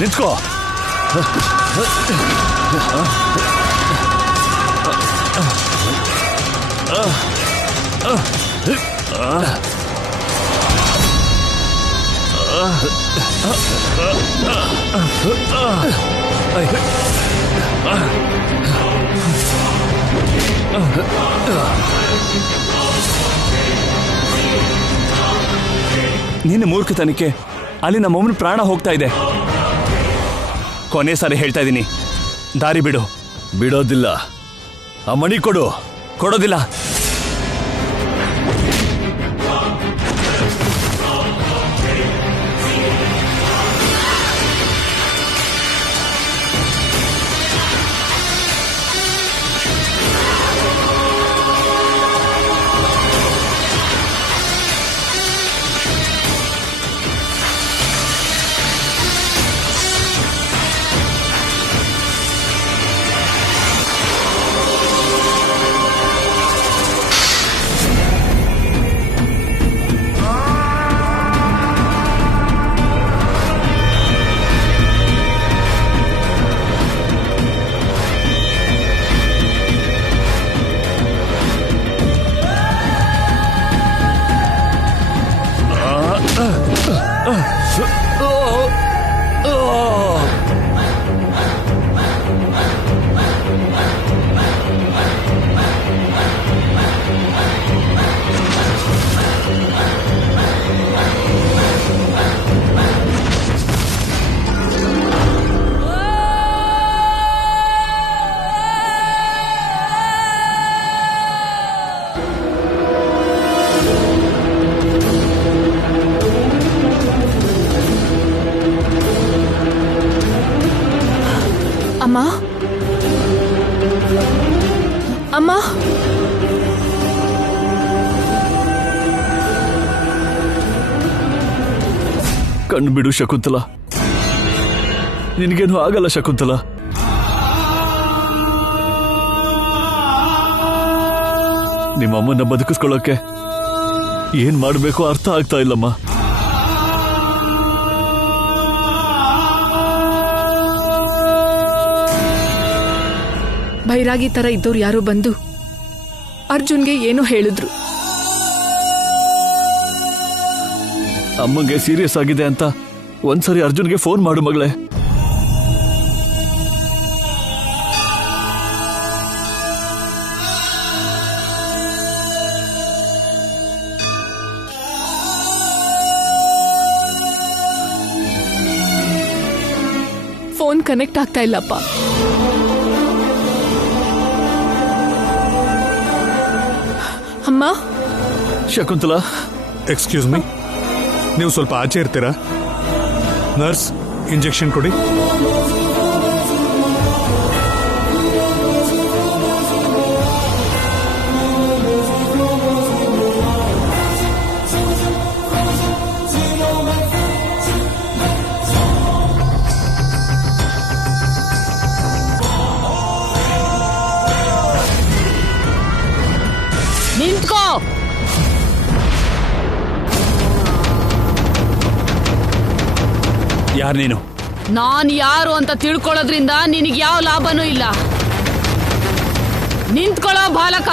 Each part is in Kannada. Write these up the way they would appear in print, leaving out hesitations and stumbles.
ನಿಂತ್ಕೋ. ನಿನ್ನ ಮೂರ್ಖತನಕ್ಕೆ ಅಲ್ಲಿ ನಮ್ಮಮ್ಮನ ಪ್ರಾಣ ಹೋಗ್ತಾ ಇದೆ. ಕೊನೆ ಸಾರಿ ಹೇಳ್ತಾ ಇದ್ದೀನಿ, ದಾರಿ ಬಿಡು. ಬಿಡೋದಿಲ್ಲ. ಆ ಮಣಿ ಕೊಡು. ಕೊಡೋದಿಲ್ಲ. ಅಮ್ಮ, ಅಮ್ಮ, ಕಣ್ಣು ಬಿಡು ಶಕುಂತಲ. ನಿನಗೇನು ಆಗಲ್ಲ ಶಕುಂತಲ. ನಿಮ್ಮಮ್ಮನ್ನ ಬದುಕಿಸ್ಕೊಳ್ಳೋಕೆ ಏನ್ ಮಾಡಬೇಕು ಅರ್ಥ ಆಗ್ತಾ ಇಲ್ಲಮ್ಮ. ಬೈರಾಗಿ ತರ ಇದ್ದವ್ರು ಯಾರೋ ಬಂದು ಅರ್ಜುನ್ಗೆ ಏನೋ ಹೇಳಿದ್ರು. ಅಮ್ಮಂಗೆ ಸೀರಿಯಸ್ ಆಗಿದೆ ಅಂತ ಒಂದ್ಸರಿ ಅರ್ಜುನ್ಗೆ ಫೋನ್ ಮಾಡು ಮಗಳೇ. ಫೋನ್ ಕನೆಕ್ಟ್ ಆಗ್ತಾ ಇಲ್ಲಪ್ಪ. ಅಮ್ಮ. ಶಕುಂತಲಾ, ಎಕ್ಸ್ಕ್ಯೂಸ್ ಮೀ, ನೀವು ಸ್ವಲ್ಪ ಆಚೆ ಇರ್ತೀರಾ? ನರ್ಸ್, ಇಂಜೆಕ್ಷನ್ ಕೊಡಿ. ನಿಂತ್ಕೋ. ಯಾರು ನೀನು? ನಾನ್ ಯಾರು ಅಂತ ತಿಳ್ಕೊಳ್ಳೋದ್ರಿಂದ ನಿನಗೆ ಯಾವ ಲಾಭನೂ ಇಲ್ಲ. ನಿಂತ್ಕೊಳ್ಳೋ ಬಾಲಕ.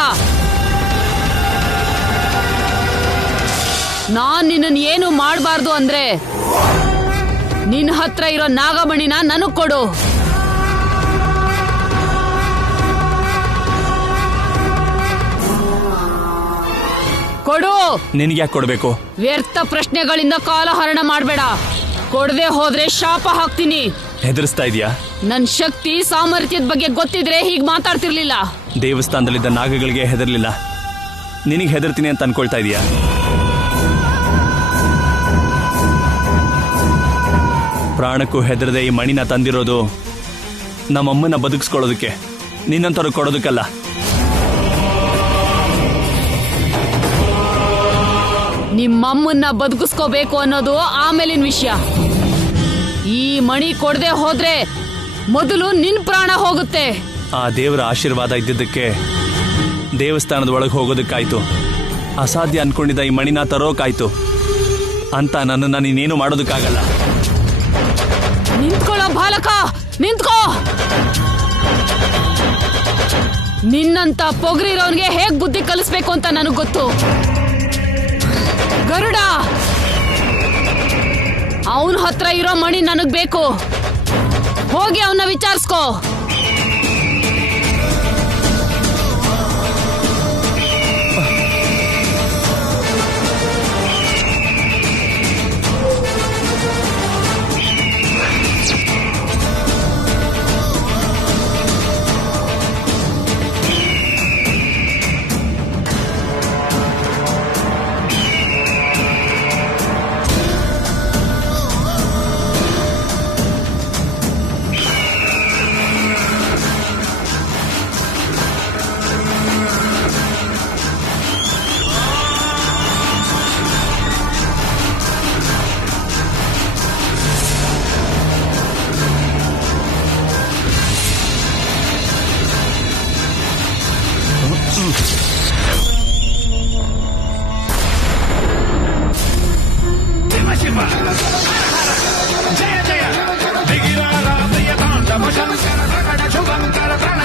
ನಾನ್ ನಿನ್ನನ್ನು ಏನು ಮಾಡಬಾರ್ದು ಅಂದ್ರೆ ನಿನ್ನ ಹತ್ರ ಇರೋ ನಾಗಮಣಿನ ನನಗ್ ಕೊಡು. ಕೊಡು. ನಿನ್ಗೆ ಯಾಕೆ ಕೊಡ್ಬೇಕು? ವ್ಯರ್ಥ ಪ್ರಶ್ನೆಗಳಿಂದ ಕಾಲಹರಣ ಮಾಡಬೇಡ. ಕೊಡದೆ ಹೋದ್ರೆ ಶಾಪ ಹಾಕ್ತೀನಿ. ಹೆದರ್ಸ್ತಾ ಇದೀಯಾ? ನನ್ ಶಕ್ತಿ ಸಾಮರ್ಥ್ಯದ ಬಗ್ಗೆ ಗೊತ್ತಿದ್ರೆ ಹೀಗ್ ಮಾತಾಡ್ತಿರ್ಲಿಲ್ಲ. ದೇವಸ್ಥಾನದಲ್ಲಿದ್ದ ನಾಗಗಳಿಗೆ ಹೆದರ್ಲಿಲ್ಲ, ನಿನಗೆ ಹೆದರ್ತೀನಿ ಅಂತ ಅನ್ಕೊಳ್ತಾ ಇದೀಯಾ? ಪ್ರಾಣಕ್ಕೂ ಹೆದರದೆ ಈ ಮಣಿನ ತಂದಿರೋದು ನಮ್ಮಮ್ಮನ ಬದುಕಿಸ್ಕೊಳ್ಳೋದಕ್ಕೆ, ನಿನ್ನಂತವ್ರು ಕೊಡೋದಕ್ಕಲ್ಲ. ನಿಮ್ಮಮ್ಮನ್ನ ಬದುಕಿಸ್ಕೋಬೇಕು ಅನ್ನೋದು ಆಮೇಲಿನ ವಿಷಯ. ಈ ಮಣಿ ಕೊಡದೆ ಹೋದ್ರೆ ಮೊದಲು ನಿನ್ ಪ್ರಾಣ ಹೋಗುತ್ತೆ. ಆ ದೇವರ ಆಶೀರ್ವಾದ ಇದ್ದಿದ್ದಕ್ಕೆ ದೇವಸ್ಥಾನದ ಒಳಗೆ ಹೋಗೋದಕ್ಕಾಯ್ತು. ಅಸಾಧ್ಯ ಅನ್ಕೊಂಡಿದ್ದ ಈ ಮಣಿನ ತರೋಕಾಯ್ತು ಅಂತ ನನ್ನನ್ನು ನೀನೇನು ಮಾಡೋದಕ್ಕಾಗಲ್ಲ. ನಿಂತ್ಕೊಳ್ಳೋ ಬಾಲಕ ನಿಂತ್ಕೋ. ನಿನ್ನಂತ ಪೊಗರಿರೋನ್ಗೆ ಹೇಗ್ ಬುದ್ಧಿ ಕಲಿಸ್ಬೇಕು ಅಂತ ನನಗ್ ಗೊತ್ತು. ಗರುಡ, ಅವನ ಹತ್ರ ಇರೋ ಮಣಿ ನನಗ್ ಬೇಕು. ಹೋಗಿ ಅವನ್ನ ವಿಚಾರಿಸ್ಕೋ.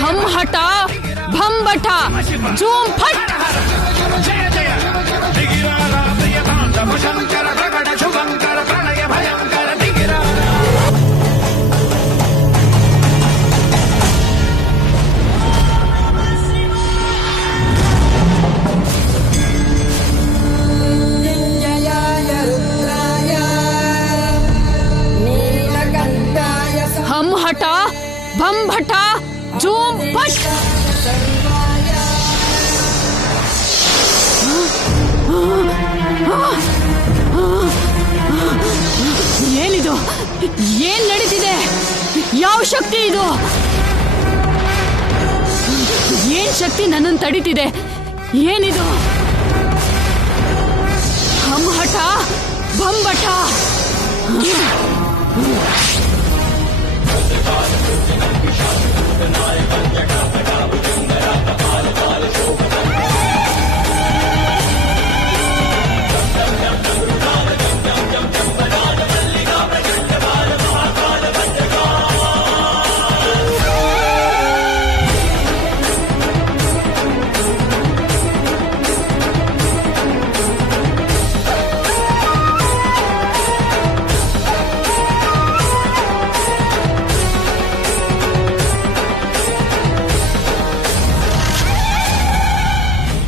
हम हटा भम बटा झूम फट. हम हटा भम भटा झूम फट. ಏನಿದು? ಏನ್ ನಡೀತಿದೆ? ಯಾವ ಶಕ್ತಿ ಇದು? ಏನ್ ಶಕ್ತಿ ನನ್ನನ್ನು ತಡೀತಿದೆ? ಏನಿದು? ಹಮ್ ಹಠ ಭಂ ಬಠ.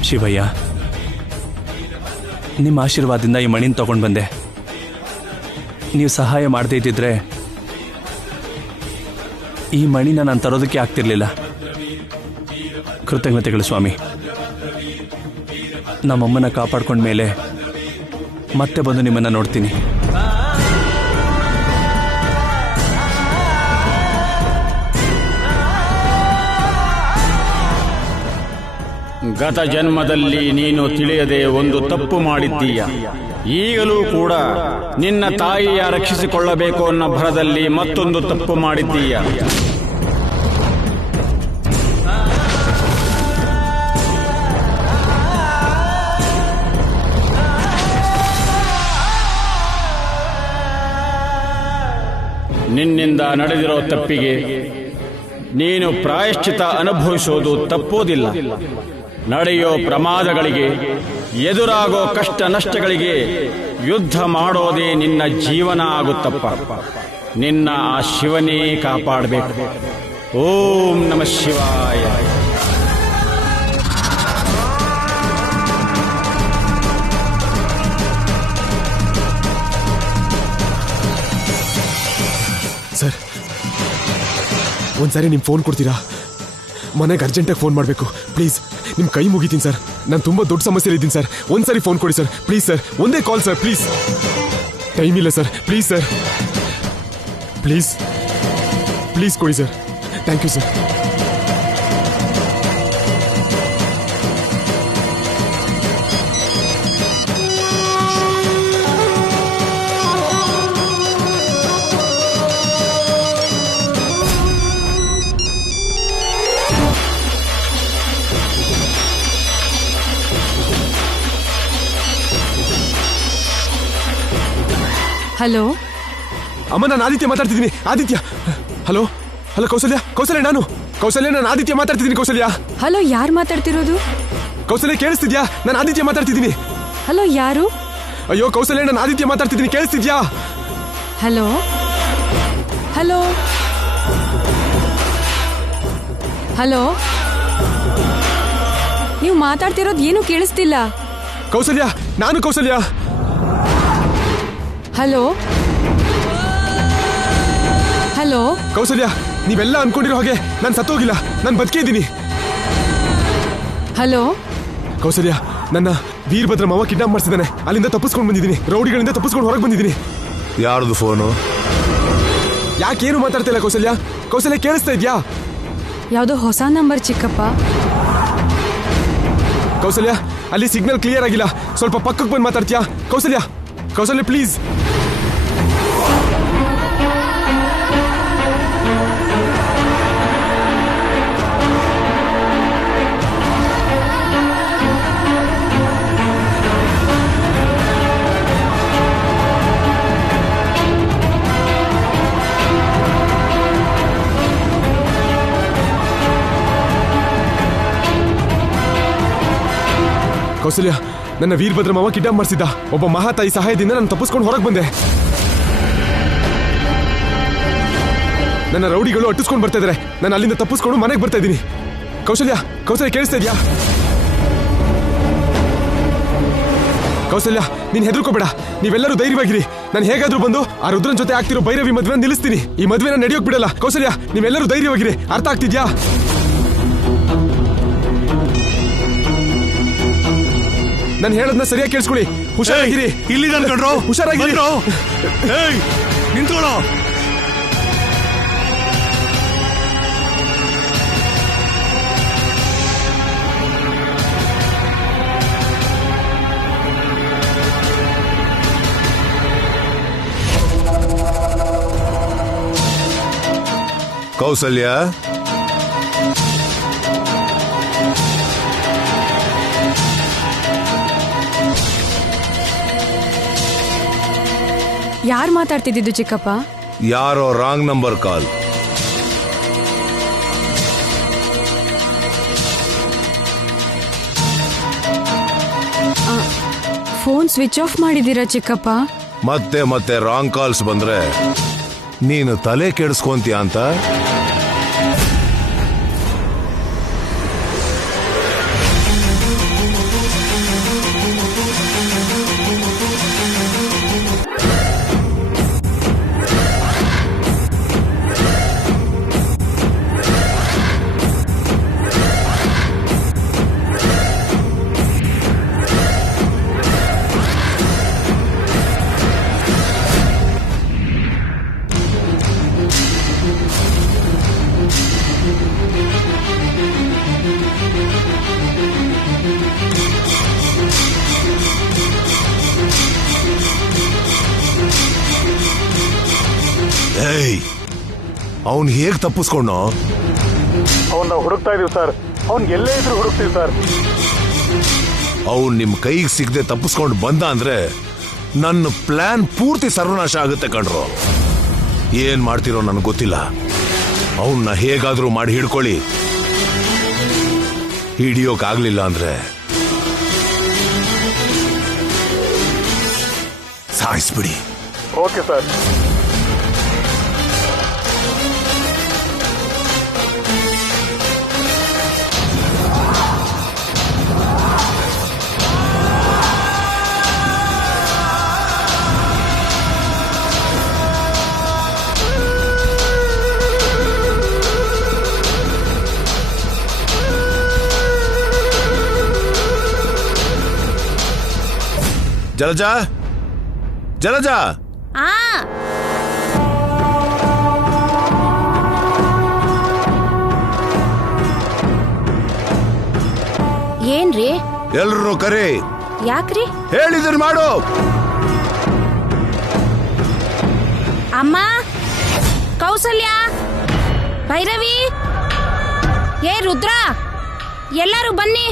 ಶಿವಯ್ಯ, ನಿಮ್ಮ ಆಶೀರ್ವಾದದಿಂದ ಈ ಮಣಿನ ತಗೊಂಡು ಬಂದೆ. ನೀವು ಸಹಾಯ ಮಾಡದೇ ಇದ್ದಿದ್ರೆ ಈ ಮಣಿನ ನಾನು ತರೋದಕ್ಕೆ ಆಗ್ತಿರ್ಲಿಲ್ಲ. ಕೃತಜ್ಞತೆಗಳು ಸ್ವಾಮಿ. ನಮ್ಮಮ್ಮನ ಕಾಪಾಡ್ಕೊಂಡ್ಮೇಲೆ ಮತ್ತೆ ಬಂದು ನಿಮ್ಮನ್ನು ನೋಡ್ತೀನಿ. ಗತ ಜನ್ಮದಲ್ಲಿ ನೀನು ತಿಳಿಯದೆ ಒಂದು ತಪ್ಪು ಮಾಡಿದ್ದೀಯ. ಈಗಲೂ ಕೂಡ ನಿನ್ನ ತಾಯಿಯ ರಕ್ಷಿಸಿಕೊಳ್ಳಬೇಕು ಅನ್ನೋ ಭರದಲ್ಲಿ ಮತ್ತೊಂದು ತಪ್ಪು ಮಾಡಿದ್ದೀಯ. ನಿನ್ನಿಂದ ನಡೆದಿರೋ ತಪ್ಪಿಗೆ ನೀನು ಪ್ರಾಯಶ್ಚಿತ ಅನುಭವಿಸೋದು ತಪ್ಪೋದಿಲ್ಲ. ನಡೆಯೋ ಪ್ರಮಾದಗಳಿಗೆ, ಎದುರಾಗೋ ಕಷ್ಟ ನಷ್ಟಗಳಿಗೆ ಯುದ್ಧ ಮಾಡೋದೇ ನಿನ್ನ ಜೀವನ ಆಗುತ್ತಪ್ಪ. ನಿನ್ನ ಆ ಶಿವನೇ ಕಾಪಾಡಬೇಕು. ಓಂ ನಮಃ ಶಿವಾಯ. ಸರ್, ಒಂದ್ಸಾರಿ ನಿಮ್ ಫೋನ್ ಕೊಡ್ತೀರಾ? ಮನೆಗೆ ಅರ್ಜೆಂಟಾಗಿ ಫೋನ್ ಮಾಡಬೇಕು ಪ್ಲೀಸ್. ನಿಮ್ ಕೈ ಮುಗಿತೀನಿ ಸರ್, ನಾನು ತುಂಬಾ ದೊಡ್ಡ ಸಮಸ್ಯೆಲಿ ಇದ್ದೀನಿ ಸರ್. ಒಂದ್ಸಾರಿ ಫೋನ್ ಕೊಡಿ ಸರ್ ಪ್ಲೀಸ್ ಸರ್. ಒಂದೇ ಕಾಲ್ ಸರ್ ಪ್ಲೀಸ್. ಟೈಮ್ ಇಲ್ಲ sir, please sir, please please ಕೊಡಿ sir. Thank you sir. Hello, ಅಮ್ಮ ನಾನು ಆದಿತ್ಯ ಮಾತಾಡ್ತಿದ್ದೀನಿ. ಆದಿತ್ಯ. Hello hello Kausalya. ಕೌಸಲ್ಯ ನಾನು ಆದಿತ್ಯ ಮಾತಾಡ್ತಿದ್ದೀನಿ. ಕೌಸಲ್ಯ. ಹಲೋ, ಯಾರು ಮಾತಾಡ್ತಿರೋದು? ಕೌಸಲ್ಯ ಕೇಳಿಸ್ತಿದ್ಯಾ? ನಾನು ಆದಿತ್ಯ ಮಾತಾಡ್ತಿದ್ದೀನಿ. ಹಲೋ, ಯಾರು? ಅಯ್ಯೋ ಕೌಸಲ್ಯ, ನಾನು ಆದಿತ್ಯ ಮಾತಾಡ್ತಿದ್ದೀನಿ. ಕೇಳಿಸ್ತಿದ್ಯಾ? ಹಲೋ ಹಲೋ ಹಲೋ, ನೀವು ಮಾತಾಡ್ತಿರೋದು ಏನು ಕೇಳಿಸ್ತಿಲ್ಲ. ಕೌಸಲ್ಯ, ನಾನು ಕೌಸಲ್ಯ. ಹಲೋ ಹಲೋ ಕೌಸಲ್ಯ, ನೀವೆಲ್ಲ ಅನ್ಕೊಂಡಿರೋ ಹಾಗೆ ನಾನು ಸತ್ತೋಗಿಲ್ಲ, ನಾನು ಬದುಕಿದ್ದೀನಿ. ಹಲೋ ಕೌಸಲ್ಯ, ನನ್ನ ವೀರಭದ್ರ ಮಾವ ಕಿಡ್ನಾಪ್ ಮಾಡಿಸಿದ್ದಾನೆ. ಅಲ್ಲಿಂದ ತಪ್ಪಿಸ್ಕೊಂಡು ಬಂದಿದ್ದೀನಿ. ರೌಡಿಗಳಿಂದ ತಪ್ಪಿಸ್ಕೊಂಡು ಹೊರಗೆ ಬಂದಿದ್ದೀನಿ. ಯಾರ್ದು ಫೋನು? ಯಾಕೇನು ಮಾತಾಡ್ತಿಲ್ಲ ಕೌಸಲ್ಯ? ಕೌಸಲ್ಯ ಕೇಳಿಸ್ತಾ ಇದ್ಯಾ? ಯಾವುದೋ ಹೊಸ ನಂಬರ್ ಚಿಕ್ಕಪ್ಪ. ಕೌಸಲ್ಯ, ಅಲ್ಲಿ ಸಿಗ್ನಲ್ ಕ್ಲಿಯರ್ ಆಗಿಲ್ಲ. ಸ್ವಲ್ಪ ಪಕ್ಕಕ್ಕೆ ಬಂದು ಮಾತಾಡ್ತೀಯಾ? ಕೌಸಲ್ಯ, ಕೌಸಲ್ಯ ಪ್ಲೀಸ್. ಕೌಸಲ್ಯ, ನನ್ನ ವೀರಭದ್ರ ಮಾವ ಕಿಡ್ನಾಪ್ ಮಾಡಿಸಿದ್ದ. ಒಬ್ಬ ಮಹಾತಾಯಿ ಸಹಾಯದಿಂದ ನಾನು ತಪ್ಪಿಸ್ಕೊಂಡು ಹೊರಗೆ ಬಂದೆ. ನನ್ನ ರೌಡಿಗಳು ಅಟ್ಟಿಸ್ಕೊಂಡು ಬರ್ತಾ ಇದಾರೆ. ನಾನು ಅಲ್ಲಿಂದ ತಪ್ಪಿಸ್ಕೊಂಡು ಮನೆಗೆ ಬರ್ತಾ ಇದ್ದೀನಿ. ಕೌಸಲ್ಯ, ಕೌಸಲ್ಯ ಕೇಳಿಸ್ತಾ ಇದೆಯಾ? ಕೌಸಲ್ಯ, ನೀನ್ ಹೆದರ್ಕೋಬೇಡ. ನೀವೆಲ್ಲರೂ ಧೈರ್ಯವಾಗಿರಿ. ನಾನು ಹೇಗಾದ್ರೂ ಬಂದು ಆ ರುದ್ರನ್ ಜೊತೆ ಆಗ್ತಿರೋ ಭೈರವಿ ಮದ್ವೆ ನಿಲ್ಲಿಸ್ತೀನಿ. ಈ ಮದ್ವೆನ ನಡೆಯೋಕ್ ಬಿಡಲ್ಲ. ಕೌಸಲ್ಯ, ನೀವೆಲ್ಲರೂ ಧೈರ್ಯವಾಗಿರಿ. ಅರ್ಥ ಆಗ್ತಿದ್ಯಾ? ನಾನು ಹೇಳೋದನ್ನ ಸರಿಯಾಗಿ ಕೇಳಿಸ್ಕೊಳ್ಳಿ. ಹುಷಾರಾಗಿರಿ. ಇಲ್ಲಿ ಕಣ್ರೋ, ಹುಷಾರಾಗಿರಿ. ನಿಂತ್ಕೊಳ್ಳೋ. ಕೌಸಲ್ಯ, ಯಾರು ಮಾತಾಡ್ತಿದ್ದು ಚಿಕ್ಕಪ್ಪ? ಯಾರೋ wrong number call. Phone switch off ಮಾಡಿದ್ದೀರಾ ಚಿಕ್ಕಪ್ಪ? ಮತ್ತೆ ಮತ್ತೆ ರಾಂಗ್ ಕಾಲ್ಸ್ ಬಂದ್ರೆ ನೀನು ತಲೆ ಕೆಡಿಸ್ಕೊಂತೀಯ ಅಂತ. ಅವನ್ ಹೇಗ್ ತಪ್ಪಿಸ್ಕೊಂಡೋ? ಅವನ್ನ ಹುಡುಕ್ತಾ ಇದೀವಿ ಸರ್. ಅವ್ನ್ ಎಲ್ಲೇ ಇದ್ರು ಹುಡುಕ್ತೀವಿ ಸರ್. ಅವನ್ ನಿಮ್ ಕೈಗೆ ಸಿಗದೆ ತಪ್ಪಿಸ್ಕೊಂಡು ಬಂದ ಅಂದ್ರೆ ನನ್ನ ಪ್ಲಾನ್ ಪೂರ್ತಿ ಸರ್ವನಾಶ ಆಗುತ್ತೆ ಕಣ್ರು. ಏನ್ ಮಾಡ್ತಿರೋ ನನ್ಗೆ ಗೊತ್ತಿಲ್ಲ. ಅವನ್ನ ಹೇಗಾದ್ರೂ ಮಾಡಿ ಹಿಡ್ಕೊಳ್ಳಿ. ಹಿಡಿಯೋಕಾಗ್ಲಿಲ್ಲ ಅಂದ್ರೆ ಸಾಯಿಸ್ಬಿಡಿ. Okay sir. ಜಲಜಾ, ಜಲಜಾ. ಏನ್ರಿ? ಎಲ್ರು ಕರೆ. ಯಾಕ್ರಿ? ಹೇಳಿದ್ರು ಮಾಡು. ಅಮ್ಮ, ಕೌಸಲ್ಯ, ಭೈರವಿ, ಏ ರುದ್ರ, ಎಲ್ಲರೂ ಬನ್ನಿ.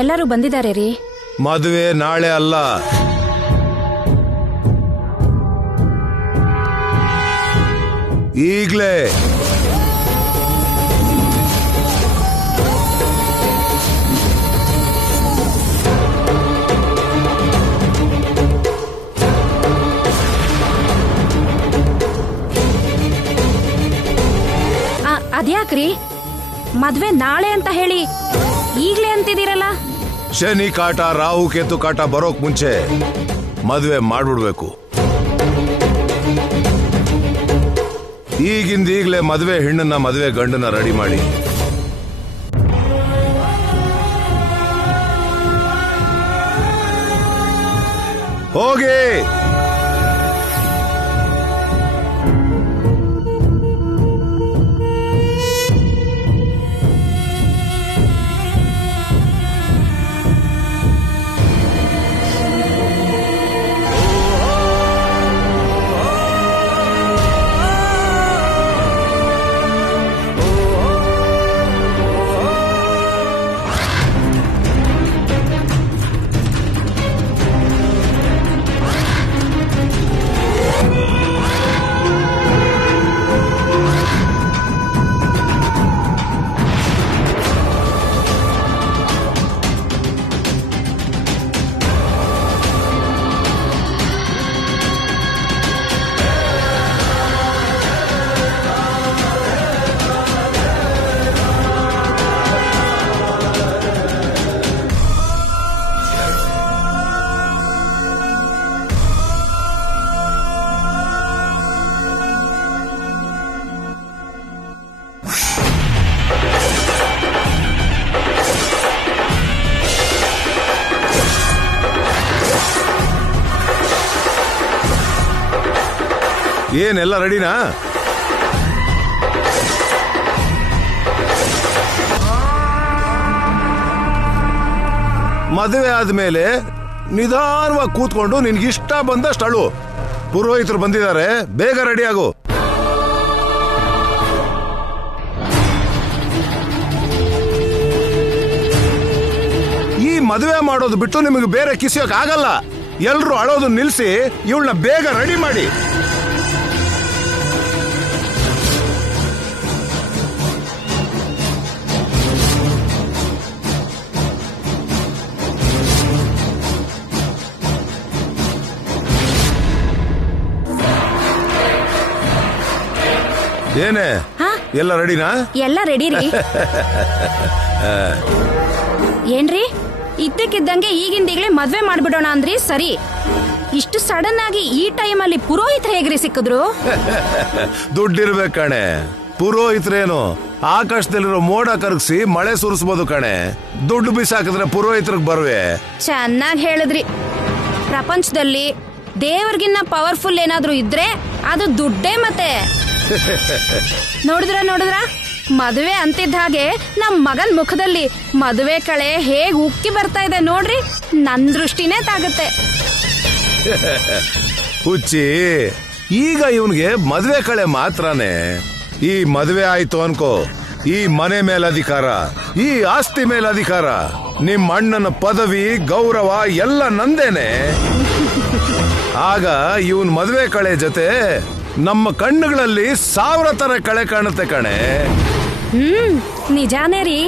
ಎಲ್ಲರೂ ಬಂದಿದ್ದಾರೆ ರೀ. ಮದುವೆ ನಾಳೆ ಅಲ್ಲ, ಈಗ್ಲೇ. ಅದ್ಯಾಕ್ರಿ ಮದ್ವೆ ನಾಳೆ ಅಂತ ಹೇಳಿ ಈಗ್ಲೇ ಅಂತಿದ್ದೀರಲ್ಲ? ಶನಿ ಕಾಟ, ರಾಹು ಕೇತು ಕಾಟ ಬರೋಕ್ ಮುಂಚೆ ಮದುವೆ ಮಾಡ್ಬಿಡ್ಬೇಕು. ಈಗಿಂದೀಗ್ಲೇ ಮದುವೆ ಹೆಣ್ಣನ್ನ ಮದುವೆ ಗಂಡನ್ನ ರೆಡಿ ಮಾಡಿ. ಹೋಗಿ. ಏನೆಲ್ಲ ರೆಡಿನಾ? ಮದುವೆ ಆದ್ಮೇಲೆ ನಿಧಾನವಾಗಿ ಕೂತ್ಕೊಂಡು ನಿನ್ಗಿಷ್ಟ ಬಂದಷ್ಟು ಅಳು. ಪುರೋಹಿತರು ಬಂದಿದ್ದಾರೆ, ಬೇಗ ರೆಡಿ ಆಗು. ಈ ಮದುವೆ ಮಾಡೋದು ಬಿಟ್ಟು ನಿಮಗೆ ಬೇರೆ ಕಿಸಿಯೋಕ್ ಆಗಲ್ಲ. ಎಲ್ರು ಅಳೋದು ನಿಲ್ಸಿ ಇವಳನ್ನ ಬೇಗ ರೆಡಿ ಮಾಡಿ. ಏನೇ ಎಲ್ಲ ರೆಡಿನಾ? ಎಲ್ಲ ರೆಡಿ ರೀ. ಏನ್ರಿ ಇದ್ದಕ್ಕಿದ್ದಂಗೆ ಈಗಿಂದೀಗ್ಲೇ ಮದ್ವೆ ಮಾಡ್ಬಿಡೋಣ ಅಂದ್ರಿ? ಸರಿ, ಇಷ್ಟು ಸಡನ್ ಆಗಿ ಈ ಟೈಮಲ್ಲಿ ಪುರೋಹಿತರು ಹೇಗ್ರಿ ಸಿಕ್ಕಿದ್ರು? ದುಡ್ಡಿರ್ಬೇಕು ಕಣೆ. ಪುರೋಹಿತರೇನು ಆಕಾಶದಲ್ಲಿರೋ ಮೋಡ ಕರಗಿಸಿ ಮಳೆ ಸುರಿಸ್ಬೋದು ಕಣೆ. ದುಡ್ಡು ಬಿಸಾಕಿದ್ರೆ ಪುರೋಹಿತರಿಗೆ ಬರ್ವೆ? ಚೆನ್ನಾಗಿ ಹೇಳಿದ್ರಿ. ಪ್ರಪಂಚದಲ್ಲಿ ದೇವ್ರಿಗಿನ್ನ ಪವರ್ಫುಲ್ ಏನಾದ್ರೂ ಇದ್ರೆ ಅದು ದುಡ್ಡೇ. ಮತ್ತೆ ನೋಡಿದ್ರ ಮದುವೆ ಅಂತಿದ್ದ ಹಾಗೆ ನಮ್ ಮಗನ್ ಮುಖದಲ್ಲಿ ಮದುವೆ ಕಳೆ ಹೇಗ್ ಉಕ್ಕಿ ಬರ್ತಾ ಇದೆ ನೋಡ್ರಿ. ನನ್ ದೃಷ್ಟಿನೇ ತಾಗುತ್ತೆ. ಹುಚ್ಚಿ, ಈಗ ಇವನ್ಗೆ ಮದುವೆ ಕಳೆ ಮಾತ್ರನೇ. ಈ ಮದುವೆ ಆಯ್ತು ಅನ್ಕೋ, ಈ ಮನೆ ಮೇಲೆ ಅಧಿಕಾರ, ಈ ಆಸ್ತಿ ಮೇಲೆ ಅಧಿಕಾರ, ನಿಮ್ ಅಣ್ಣನ ಪದವಿ ಗೌರವ ಎಲ್ಲ ನಂದೇನೆ. ಆಗ ಇವನ್ ಮದುವೆ ಕಳೆ ಜೊತೆ ನಮ್ಮ ಕಣ್ಣುಗಳಲ್ಲಿ 1000 ತರ ಕಳೆ ಕಾಣುತ್ತೆ ಕಣೆ. ನಿಜಾನೇ ರೀ.